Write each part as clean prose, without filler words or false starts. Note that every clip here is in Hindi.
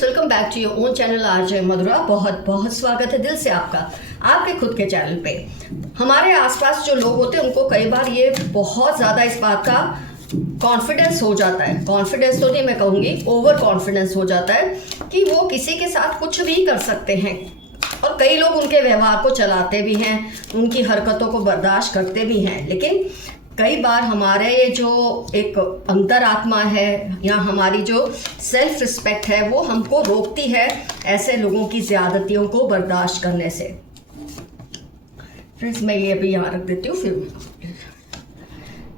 Friends, welcome back to your own channel RJ Madhura. बहुत बहुत स्वागत है दिल से आपका आपके खुद के चैनल पे। हमारे आसपास जो लोग होते हैं उनको कई बार ये बहुत ज़्यादा इस बात का कॉन्फिडेंस हो जाता है, कॉन्फिडेंस तो नहीं मैं कहूँगी, ओवर कॉन्फिडेंस हो जाता है कि वो किसी के साथ कुछ भी कर सकते हैं। और कई लोग उनके व्यवहार को चलाते भी हैं, उनकी हरकतों को बर्दाश्त करते भी हैं। लेकिन कई बार हमारे ये जो एक अंतरात्मा है या हमारी जो सेल्फ रिस्पेक्ट है वो हमको रोकती है ऐसे लोगों की ज़्यादतियों को बर्दाश्त करने से। फ्रेंड्स, मैं ये अभी यहाँ रख देती हूँ। फिर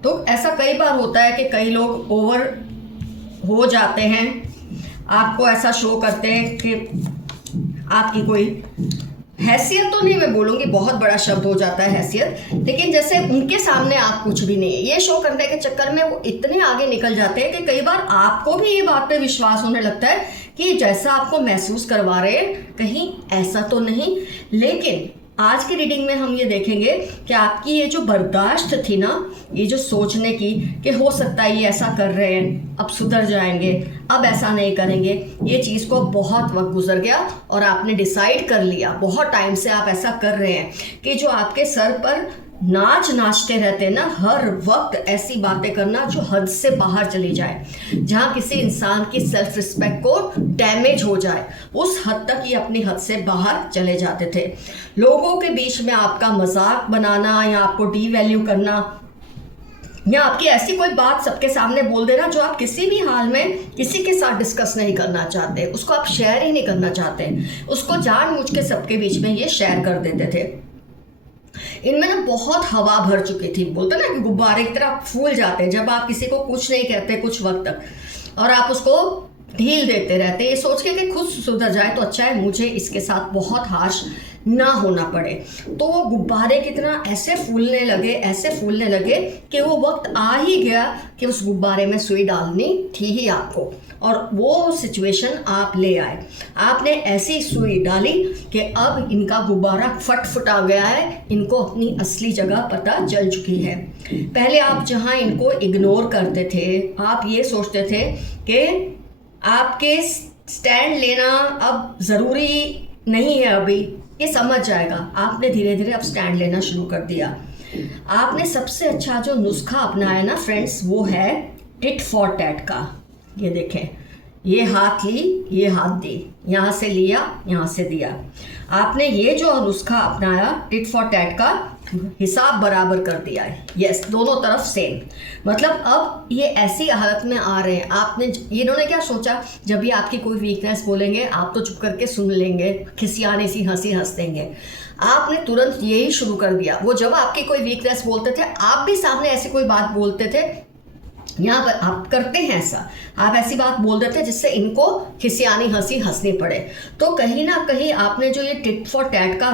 तो ऐसा कई बार होता है कि कई लोग ओवर हो जाते हैं, आपको ऐसा शो करते हैं कि आपकी कोई हैसियत तो नहीं मैं बोलूँगी, बहुत बड़ा शब्द हो जाता है हैसियत, लेकिन जैसे उनके सामने आप कुछ भी नहीं है, ये शो करने के चक्कर में वो इतने आगे निकल जाते हैं कि कई बार आपको भी ये बात पे विश्वास होने लगता है कि जैसा आपको महसूस करवा रहे हैं कहीं ऐसा तो नहीं। लेकिन आज की रीडिंग में हम ये देखेंगे कि आपकी ये जो बर्दाश्त थी ना, ये जो सोचने की कि हो सकता है ये ऐसा कर रहे हैं, अब सुधर जाएंगे, अब ऐसा नहीं करेंगे, ये चीज़ को बहुत वक्त गुजर गया और आपने डिसाइड कर लिया, बहुत टाइम से आप ऐसा कर रहे हैं कि जो आपके सर पर नाचते रहते हैं ना, हर वक्त ऐसी बातें करना जो हद से बाहर चली जाए, जहाँ किसी इंसान की सेल्फ रिस्पेक्ट को डैमेज हो जाए, उस हद तक ये अपनी हद से बाहर चले जाते थे। लोगों के बीच में आपका मजाक बनाना या आपको डीवैल्यू करना या आपकी ऐसी कोई बात सबके सामने बोल देना जो आप किसी भी हाल में किसी के साथ डिस्कस नहीं करना चाहते, उसको आप शेयर ही नहीं करना चाहते, उसको जानबूझ के सबके बीच में ये शेयर कर देते थे। इनमें ना बहुत हवा भर चुकी थी, बोलते ना कि गुब्बारे की तरह फूल जाते हैं जब आप किसी को कुछ नहीं कहते कुछ वक्त तक और आप उसको ढील देते रहते, ये सोच के कि खुद सुधर जाए तो अच्छा है, मुझे इसके साथ बहुत हार्श ना होना पड़े। तो वो गुब्बारे की तरह ऐसे फूलने लगे कि वो वक्त आ ही गया कि उस गुब्बारे में सुई डालनी थी ही आपको, और वो सिचुएशन आप ले आए। आपने ऐसी सुई डाली कि अब इनका गुब्बारा फटा गया है, इनको अपनी असली जगह पता चल चुकी है। पहले आप जहाँ इनको इग्नोर करते थे, आप ये सोचते थे कि आपके स्टैंड लेना अब ज़रूरी नहीं है, अभी ये समझ जाएगा। आपने धीरे धीरे अब स्टैंड लेना शुरू कर दिया। आपने सबसे अच्छा जो नुस्खा अपनाया ना फ्रेंड्स, वो है टिट फॉर टैट का। ये देखें, ये हाथ ली, ये हाथ दी, यहाँ से लिया, यहाँ से दिया। आपने ये जो नुस्खा अपनाया टिट फॉर टैट का, हिसाब बराबर कर दिया है। यस, दोनों तरफ सेम। मतलब अब ये ऐसी हालत में आ रहे हैं, आपने इन्होंने क्या सोचा, जब भी आपकी कोई वीकनेस बोलेंगे आप तो चुप करके सुन लेंगे, खिसियाने सी हंसी हंस देंगे। आपने तुरंत यही शुरू कर दिया। वो जब आपकी कोई वीकनेस बोलते थे, आप भी सामने ऐसी कोई बात बोलते थे, यहाँ पर आप करते हैं ऐसा, आप ऐसी बात बोल देते हैं जिससे इनको खिसियानी हंसी हंसनी पड़े। तो कहीं ना कहीं आपने जो ये टिट फॉर टैट का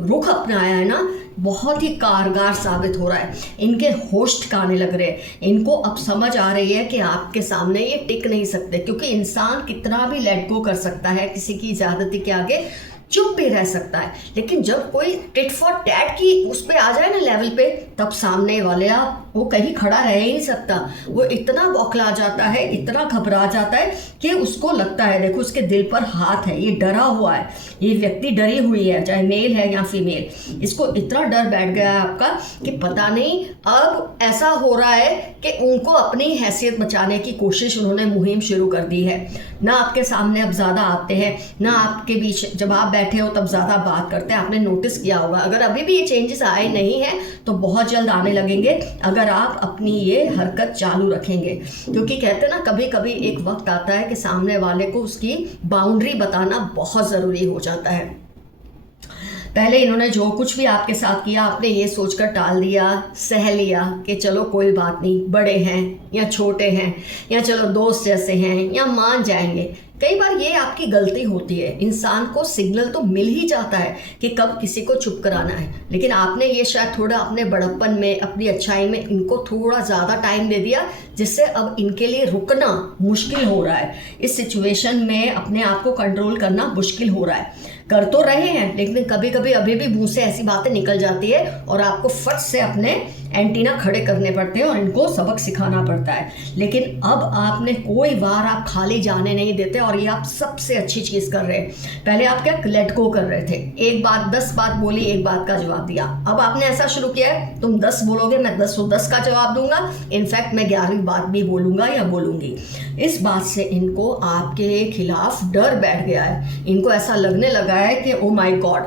रुख अपनाया है ना, बहुत ही कारगर साबित हो रहा है। इनके होश ठिकाने लग रहे हैं, इनको अब समझ आ रही है कि आपके सामने ये टिक नहीं सकते, क्योंकि इंसान कितना भी लेट गो कर सकता है, किसी की ज्यादती के आगे चुप भी रह सकता है, लेकिन जब कोई टिट फॉर टैट की उस पर आ जाए ना लेवल पे, तब सामने वाले आप वो कहीं खड़ा रह ही नहीं सकता। वो इतना बौखला जाता है, इतना घबरा जाता है कि उसको लगता है, देखो उसके दिल पर हाथ है, ये डरा हुआ है, ये व्यक्ति डरी हुई है, चाहे मेल है या फीमेल। इसको इतना डर बैठ गया है आपका कि पता नहीं अब ऐसा हो रहा है कि उनको अपनी हैसियत बचाने की कोशिश उन्होंने मुहिम शुरू कर दी है। ना आपके सामने अब ज़्यादा आते हैं, ना आपके बीच जब आप बैठे हो तब ज़्यादा बात करते हैं। आपने नोटिस किया होगा, अगर अभी भी ये चेंजेस आए नहीं हैं तो बहुत जल्द आने लगेंगे अगर आप अपनी ये हरकत चालू रखेंगे। क्योंकि कहते हैं ना, कभी कभी एक वक्त आता है कि सामने वाले को उसकी बाउंड्री बताना बहुत ज़रूरी हो जाता है। पहले इन्होंने जो कुछ भी आपके साथ किया, आपने ये सोचकर टाल दिया, सह लिया कि चलो कोई बात नहीं, बड़े हैं या छोटे हैं या चलो दोस्त जैसे हैं या मान जाएंगे। कई बार ये आपकी गलती होती है, इंसान को सिग्नल तो मिल ही जाता है कि कब किसी को चुप कराना है, लेकिन आपने ये शायद थोड़ा अपने बड़प्पन में, अपनी अच्छाई में इनको थोड़ा ज़्यादा टाइम दे दिया, जिससे अब इनके लिए रुकना मुश्किल हो रहा है। इस सिचुएशन में अपने आप को कंट्रोल करना मुश्किल हो रहा है। कर तो रहे हैं, लेकिन कभी कभी अभी भी मुंह से ऐसी बातें निकल जाती है और आपको फट से अपने एंटीना खड़े करने पड़ते हैं और इनको सबक सिखाना पड़ता है। लेकिन अब आपने कोई बार आप खाली जाने नहीं देते और ये आप सबसे अच्छी चीज़ कर रहे हैं। पहले आप क्या लेट गो कर रहे थे, एक बात 10 बात बोली, एक बात का जवाब दिया। अब आपने ऐसा शुरू किया है, तुम 10 बोलोगे, मैं 10 का जवाब दूंगा, इनफैक्ट मैं 11वीं बात भी बोलूंगा या बोलूंगी। इस बात से इनको आपके खिलाफ डर बैठ गया है। इनको ऐसा लगने लगा है कि ओ माय गॉड,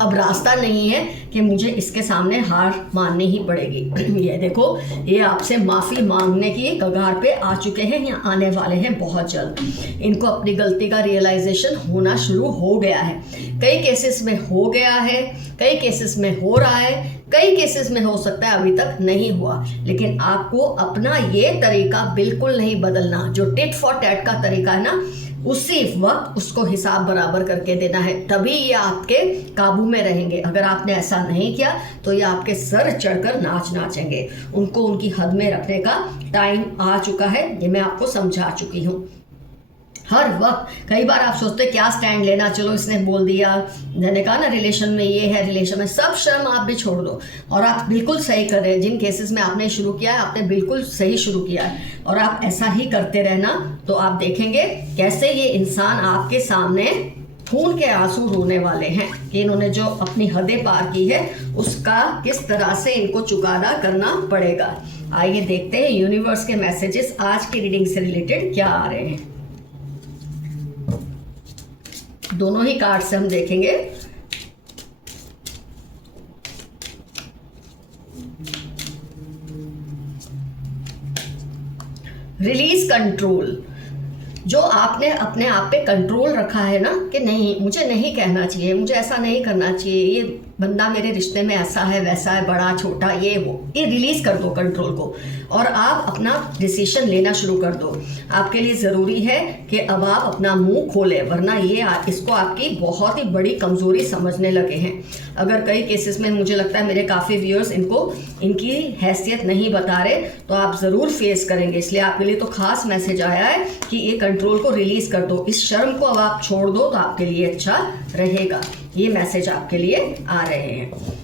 अब रास्ता नहीं है कि मुझे इसके सामने हार माननी ही पड़ेगी। ये देखो, ये आपसे माफ़ी मांगने की कगार पे आ चुके हैं या आने वाले हैं बहुत जल्द। इनको अपनी गलती का रियलाइजेशन होना शुरू हो गया है। कई केसेस में हो गया है, कई केसेस में हो रहा है, कई केसेस में हो सकता है अभी तक नहीं हुआ। लेकिन आपको अपना ये तरीका बिल्कुल नहीं बदलना। जो टिट फॉर टैट का तरीका है ना, उसी वक्त उसको हिसाब बराबर करके देना है, तभी ये आपके काबू में रहेंगे। अगर आपने ऐसा नहीं किया तो ये आपके सर चढ़कर नाचेंगे। उनको उनकी हद में रखने का टाइम आ चुका है, ये मैं आपको समझा चुकी हूँ। हर वक्त कई बार आप सोचते क्या स्टैंड लेना, चलो इसने बोल दिया, मैंने कहा ना रिलेशन में ये है, रिलेशन में सब शर्म आप भी छोड़ दो। और आप बिल्कुल सही कर रहे हैं, जिन केसेस में आपने शुरू किया है आपने बिल्कुल सही शुरू किया है, और आप ऐसा ही करते रहना तो आप देखेंगे कैसे ये इंसान आपके सामने खून के आंसू रोने वाले हैं कि इन्होंने जो अपनी हदें पार की है उसका किस तरह से इनको चुकाना करना पड़ेगा। आइए देखते हैं यूनिवर्स के मैसेजेस आज की रीडिंग से रिलेटेड क्या आ रहे हैं। दोनों ही कार्ड से हम देखेंगे। Release control. जो आपने अपने आप पे कंट्रोल रखा है ना कि नहीं, मुझे नहीं कहना चाहिए, मुझे ऐसा नहीं करना चाहिए, ये बंदा मेरे रिश्ते में ऐसा है वैसा है, बड़ा छोटा ये वो, ये रिलीज कर दो कंट्रोल को और आप अपना डिसीजन लेना शुरू कर दो। आपके लिए ज़रूरी है कि अब आप अपना मुंह खोलें, वरना ये इसको आपकी बहुत ही बड़ी कमज़ोरी समझने लगे हैं। अगर कई केसेस में मुझे लगता है मेरे काफ़ी व्यूअर्स इनको इनकी हैसियत नहीं बता रहे, तो आप ज़रूर फेस करेंगे। इसलिए आपके लिए तो खास मैसेज आया है कि ये कंट्रोल को रिलीज़ कर दो, इस शर्म को अब आप छोड़ दो तो आपके लिए अच्छा रहेगा। ये मैसेज आपके लिए आ रहे हैं।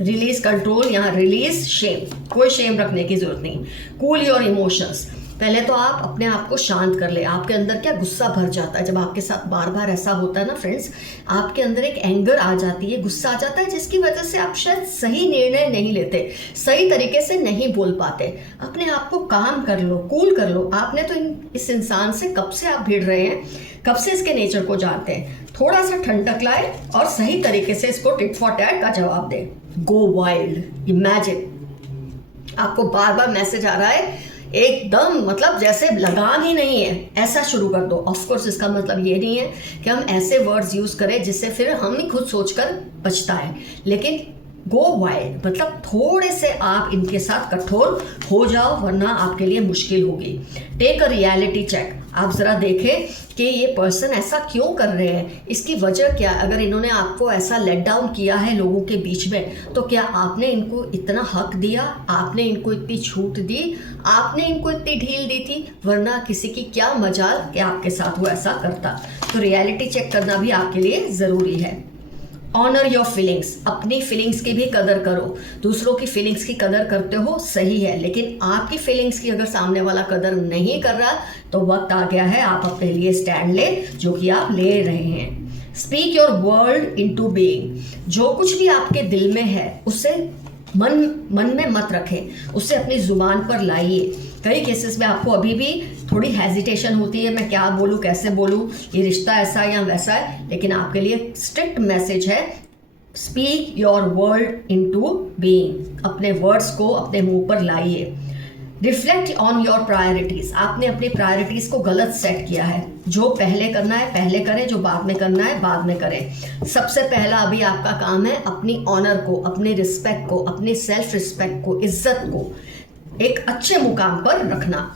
रिलीज कंट्रोल, यहाँ रिलीज शेम, कोई शेम रखने की जरूरत नहीं। Cool your emotions. पहले तो आप अपने आप को शांत कर ले। आपके अंदर क्या गुस्सा भर जाता है जब आपके साथ बार बार ऐसा होता है ना फ्रेंड्स, आपके अंदर एक एंगर आ जाती है, गुस्सा आ जाता है, जिसकी वजह से आप शायद सही निर्णय नहीं लेते, सही तरीके से नहीं बोल पाते। अपने आप को काम कर लो, कूल कर लो। आपने तो इस इंसान से कब से आप भिड़ रहे हैं, कब से इसके नेचर को जानते हैं। थोड़ा सा ठंडक लाए और सही तरीके से इसको टिट फॉर टैट का जवाब दें। गो वाइल्ड, इमेजिन। आपको बार बार मैसेज आ रहा है एकदम, मतलब जैसे लगाम ही नहीं है, ऐसा शुरू कर दो। ऑफ कोर्स इसका मतलब ये नहीं है कि हम ऐसे वर्ड्स यूज करें जिससे फिर हम ही खुद सोचकर बचता है, लेकिन गो वाइल्ड मतलब थोड़े से आप इनके साथ कठोर हो जाओ, वरना आपके लिए मुश्किल होगी। Take a reality check. आप ज़रा देखें कि ये पर्सन ऐसा क्यों कर रहे हैं, इसकी वजह क्या। अगर इन्होंने आपको ऐसा लेट डाउन किया है लोगों के बीच में, तो क्या आपने इनको इतना हक दिया, आपने इनको इतनी छूट दी, आपने इनको इतनी ढील दी थी, वरना किसी की क्या मजाल कि आपके साथ वो ऐसा करता। तो रियलिटी चेक करना भी आपके लिए ज़रूरी है। Honour your feelings. अपनी फीलिंग्स की भी कदर करो। दूसरों की फीलिंग्स की कदर करते हो सही है, लेकिन आपकी फीलिंग्स की अगर सामने वाला कदर नहीं कर रहा तो वक्त आ गया है आप अपने लिए स्टैंड ले, जो कि आप ले रहे हैं। Speak your world into being. जो कुछ भी आपके दिल में है उसे मन में मत रखें, उसे अपनी जुबान पर लाइए। कई केसेस में आपको अभी भी थोड़ी हेजिटेशन होती है, मैं क्या बोलूँ, कैसे बोलूँ, ये रिश्ता ऐसा या वैसा है, लेकिन आपके लिए स्ट्रिक्ट मैसेज है, speak your word into being. अपने वर्ड्स को अपने मुंह पर लाइए। Reflect on your priorities. आपने अपनी प्रायोरिटीज़ को गलत सेट किया है। जो पहले करना है पहले करें, जो बाद में करना है बाद में करें। सबसे पहला अभी आपका काम है अपनी ऑनर को, अपनी रिस्पेक्ट को, अपनी सेल्फ रिस्पेक्ट को, इज्जत को एक अच्छे मुकाम पर रखना।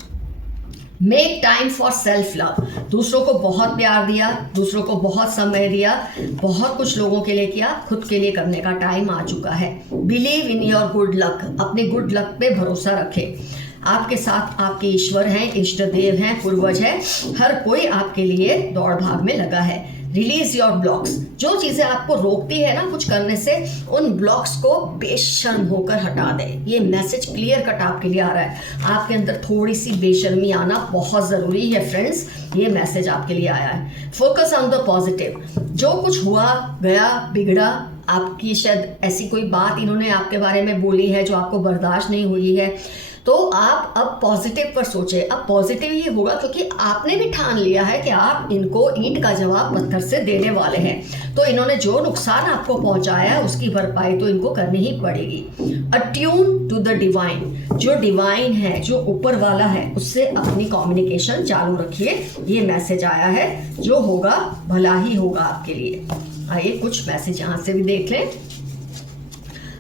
Make time for self love. दूसरों को बहुत प्यार दिया, दूसरों को बहुत समय दिया, बहुत कुछ लोगों के लिए किया, खुद के लिए करने का टाइम आ चुका है। Believe in your good luck. अपने गुड लक पे भरोसा रखें। आपके साथ आपके ईश्वर हैं, इष्ट देव हैं, पूर्वज हैं, हर कोई आपके लिए दौड़ भाग में लगा है। रिलीज योर ब्लॉक्स, जो चीज़ें आपको रोकती है ना कुछ करने से, उन ब्लॉक्स को बेशर्म होकर हटा दें। ये मैसेज क्लियर कट आपके लिए आ रहा है। आपके अंदर थोड़ी सी बेशर्मी आना बहुत ज़रूरी है फ्रेंड्स, ये मैसेज आपके लिए आया है। फोकस ऑन द पॉजिटिव, जो कुछ हुआ गया बिगड़ा, आपकी शायद ऐसी कोई बात इन्होंने आपके बारे में बोली है जो आपको बर्दाश्त नहीं हुई है, तो आप अब पॉजिटिव पर सोचें। अब पॉजिटिव ही होगा क्योंकि आपने भी ठान लिया है कि आप इनको ईंट का जवाब पत्थर से देने वाले हैं। तो इन्होंने जो नुकसान आपको पहुंचाया है उसकी भरपाई तो इनको करनी ही पड़ेगी। अट्यून टू द डिवाइन, जो डिवाइन है, जो ऊपर वाला है, उससे अपनी कम्युनिकेशन चालू रखिए। ये मैसेज आया है, जो होगा भला ही होगा आपके लिए। आइए कुछ मैसेज यहाँ से भी देख लें।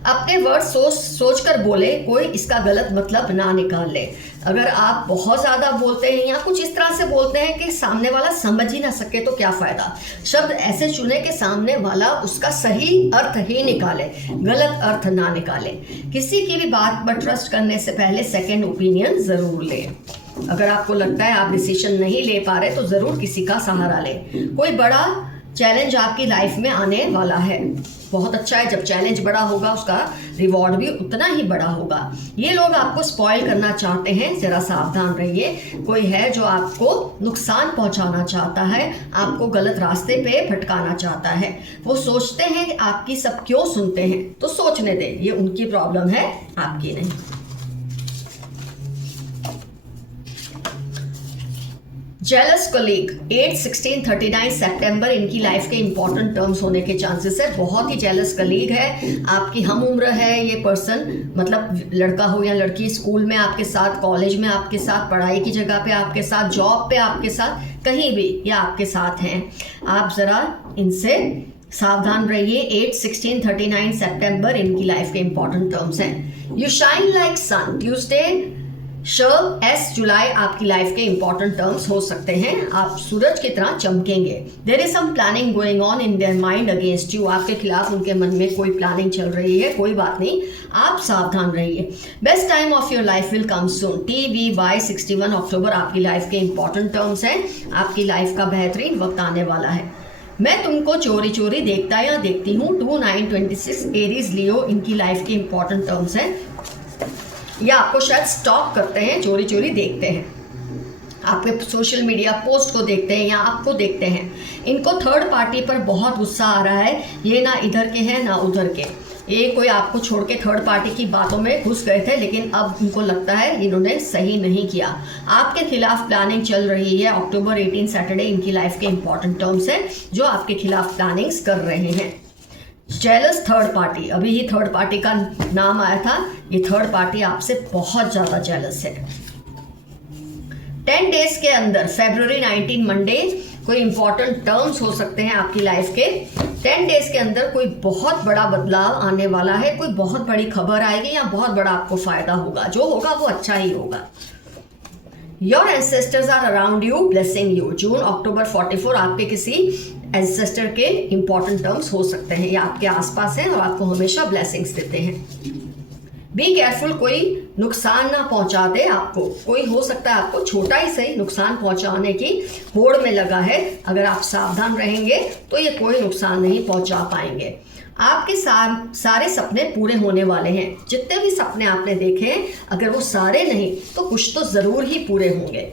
अपने वर्ड सोच कर बोले, कोई इसका गलत मतलब ना निकाल ले। अगर आप बहुत ज़्यादा बोलते हैं या कुछ इस तरह से बोलते हैं कि सामने वाला समझ ही ना सके तो क्या फ़ायदा। शब्द ऐसे चुने कि सामने वाला उसका सही अर्थ ही निकाले, गलत अर्थ ना निकाले। किसी की भी बात पर ट्रस्ट करने से पहले सेकेंड ओपिनियन ज़रूर लें। अगर आपको लगता है आप डिसीजन नहीं ले पा रहे तो ज़रूर किसी का सहारा लें। कोई बड़ा चैलेंज आपकी लाइफ में आने वाला है। बहुत अच्छा है, जब चैलेंज बड़ा होगा उसका रिवॉर्ड भी उतना ही बड़ा होगा। ये लोग आपको स्पॉइल करना चाहते हैं, जरा सावधान रहिए। कोई है जो आपको नुकसान पहुंचाना चाहता है, आपको गलत रास्ते पे भटकाना चाहता है। वो सोचते हैं कि आपकी सब क्यों सुनते हैं, तो सोचने दें, ये उनकी प्रॉब्लम है, आपकी नहीं। जेलस कलीग 8/16/39 सितंबर इनकी लाइफ के इंपॉर्टेंट टर्म्स होने के चांसेस है। बहुत ही जेलस कलीग है, आपकी हम उम्र है ये पर्सन, मतलब लड़का हो या लड़की, स्कूल में आपके साथ, कॉलेज में आपके साथ, पढ़ाई की जगह पे आपके साथ, जॉब पे आपके साथ, कहीं भी ये आपके साथ हैं। आप ज़रा इनसे सावधान रहिए। 8/16/39 सितंबर इनकी लाइफ के इंपॉर्टेंट टर्म्स हैं। You shine like sun, Tuesday S जुलाई आपकी लाइफ के इंपॉर्टेंट टर्म्स हो सकते हैं। आप सूरज की तरह चमकेंगे। There is some planning going on in their mind against you, आपके खिलाफ उनके मन में कोई प्लानिंग चल रही है, कोई बात नहीं, आप सावधान रहिए। Best time of your life will come soon, TVY 61 अक्टूबर आपकी लाइफ के इंपॉर्टेंट टर्म्स हैं। आपकी लाइफ का बेहतरीन वक्त आने वाला है। मैं तुमको चोरी चोरी देखता या देखती हूँ, 2/9/26 एरीज लियो इनकी लाइफ के इंपॉर्टेंट टर्म्स हैं। या आपको शायद स्टॉक करते हैं, चोरी चोरी देखते हैं, आपके सोशल मीडिया पोस्ट को देखते हैं या आपको देखते हैं। इनको थर्ड पार्टी पर बहुत गुस्सा आ रहा है, ये ना इधर के हैं ना उधर के। ये कोई आपको छोड़ के थर्ड पार्टी की बातों में घुस गए थे, लेकिन अब इनको लगता है इन्होंने सही नहीं किया। आपके खिलाफ प्लानिंग चल रही है। October 18 सैटरडे इनकी लाइफ के इंपॉर्टेंट टर्म्स हैं जो आपके खिलाफ प्लानिंग्स कर रहे हैं। जेलस थर्ड पार्टी, अभी ही थर्ड पार्टी का नाम आया था, ये थर्ड पार्टी आपसे बहुत ज़्यादा जेलस है। 10 डेज के अंदर February 19 मंडे कोई इंपॉर्टेंट टर्म्स हो सकते हैं आपकी लाइफ के। 10 डेज के अंदर कोई बहुत बड़ा बदलाव आने वाला है, कोई बहुत बड़ी खबर आएगी या बहुत बड़ा आपको फायदा होगा। जो होगा वो अच्छा ही होगा। Your ancestors are around you blessing you, जून October 44 आपके किसी एंसेस्टर के इंपॉर्टेंट टर्म्स हो सकते हैं या आपके आसपास हैं और आपको हमेशा ब्लेसिंग्स देते हैं। बी केयरफुल, कोई नुकसान ना पहुंचा दे आपको। कोई हो सकता है आपको छोटा ही सही नुकसान पहुंचाने की होड़ में लगा है। अगर आप सावधान रहेंगे तो ये कोई नुकसान नहीं पहुंचा पाएंगे। आपके सारे सपने पूरे होने वाले हैं। जितने भी सपने आपने देखे हैं, अगर वो सारे नहीं तो कुछ तो ज़रूर ही पूरे होंगे।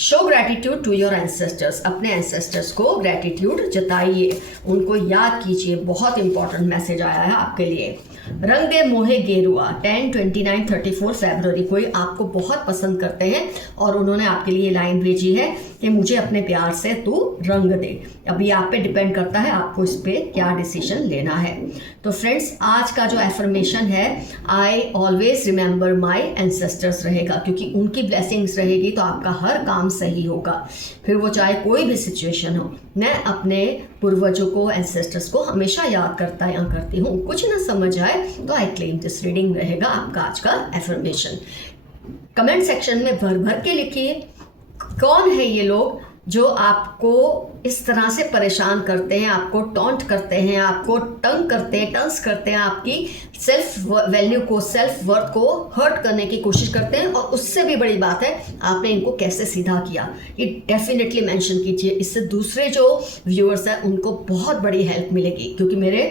Show gratitude to your ancestors, अपने एंसेस्टर्स को ग्रैटिट्यूड जताइए, उनको याद कीजिए। बहुत इंपॉर्टेंट मैसेज आया है आपके लिए। रंग दे मोहे गेरुआ 10/29/34 फरवरी, कोई आपको बहुत पसंद करते हैं और उन्होंने आपके लिए लाइन भेजी है कि मुझे अपने प्यार से तू रंग दे। अभी आप पे डिपेंड करता है आपको इस पे क्या डिसीजन लेना है। तो फ्रेंड्स, आज का जो एफर्मेशन है, I always remember my ancestors रहेगा, क्योंकि उनकी ब्लेसिंग्स रहेगी तो आपका हर काम सही होगा। फिर वो चाहे कोई भी सिचुएशन हो। मैं अपने पूर्वजों को, एंसेस्टर्स को हमेशा याद करता या करती हूँ। कुछ ना समझ आए तो आई क्लेम दिस रीडिंग रहेगा आपका आज का एफर्मेशन। कमेंट सेक्शन में भर भर के लिखिए कौन है ये लोग जो आपको इस तरह से परेशान करते हैं, आपको टॉन्ट करते हैं, आपको टंस करते हैं, आपकी सेल्फ वैल्यू को, सेल्फ वर्थ को हर्ट करने की कोशिश करते हैं। और उससे भी बड़ी बात है, आपने इनको कैसे सीधा किया, ये डेफिनेटली मेंशन कीजिए। इससे दूसरे जो व्यूअर्स हैं उनको बहुत बड़ी हेल्प मिलेगी, क्योंकि मेरे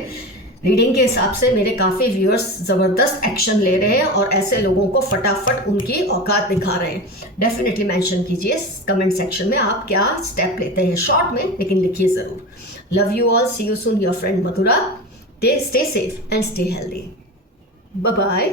रीडिंग के हिसाब से मेरे काफ़ी व्यूअर्स ज़बरदस्त एक्शन ले रहे हैं और ऐसे लोगों को फटाफट उनकी औकात दिखा रहे हैं। डेफिनेटली मेंशन कीजिए कमेंट सेक्शन में आप क्या स्टेप लेते हैं, शॉर्ट में लेकिन लिखिए ज़रूर। Love you all, see you soon, your friend Madhura. Stay safe and stay healthy. Bye bye.